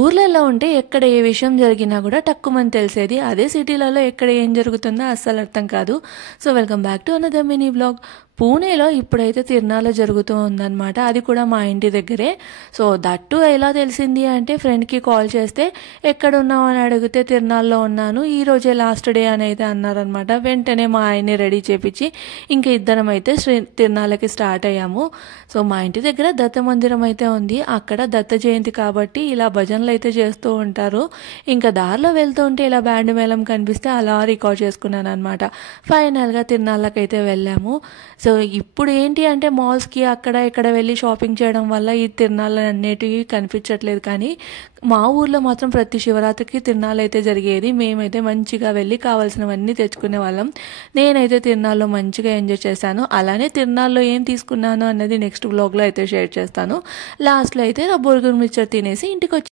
ఊర్లలో ఉంటే ఎక్కడ ఏ విషయం జరిగినా కూడా టక్కుమని తెలిసేది. అదే సిటీలలో ఎక్కడ ఏం జరుగుతుందో అస్సలు అర్థం కాదు. So welcome back to another mini vlog. పూణేలో ఇప్పుడైతే తిరునాళ్ళ జరుగుతూ ఉందన్నమాట. అది కూడా మా ఇంటి దగ్గరే. సో దట్టు ఎలా తెలిసింది అంటే ఫ్రెండ్కి కాల్ చేస్తే ఎక్కడున్నావు అని అడిగితే తిరునాళ్ళలో ఉన్నాను, ఈ రోజే లాస్ట్ డే అని అయితే అన్నారనమాట. వెంటనే మా ఆయన్ని రెడీ చేపించి ఇంకా ఇద్దరం అయితే తిరునాళ్ళకి స్టార్ట్ అయ్యాము. సో మా ఇంటి దగ్గర దత్త మందిరం అయితే ఉంది. అక్కడ దత్త జయంతి కాబట్టి ఇలా భజనలు అయితే చేస్తూ ఉంటారు. ఇంకా దారిలో వెళ్తూ ఉంటే ఇలా బ్యాండ్ మేళం కనిపిస్తే అలా రికార్డ్ చేసుకున్నాను అనమాట. ఫైనల్గా తిరునాళ్ళకైతే వెళ్ళాము. సో ఇప్పుడు ఏంటి అంటే మాల్స్కి అక్కడ ఇక్కడ వెళ్ళి షాపింగ్ చేయడం వల్ల ఈ తిరునాళ్ళు అన్నిటివి కనిపించట్లేదు. కానీ మా ఊర్లో మాత్రం ప్రతి శివరాత్రికి తిరునాళ్ళు అయితే జరిగేది. మేమైతే మంచిగా వెళ్ళి కావాల్సినవన్నీ తెచ్చుకునే వాళ్ళం. నేనైతే తిరునాళ్ళలో మంచిగా ఎంజాయ్ చేశాను. అలానే తిరునాళ్ళలో ఏం తీసుకున్నాను అన్నది నెక్స్ట్ వ్లాగ్లో అయితే షేర్ చేస్తాను. లాస్ట్లో అయితే బొరుగురు మిక్చర్ తినేసి ఇంటికి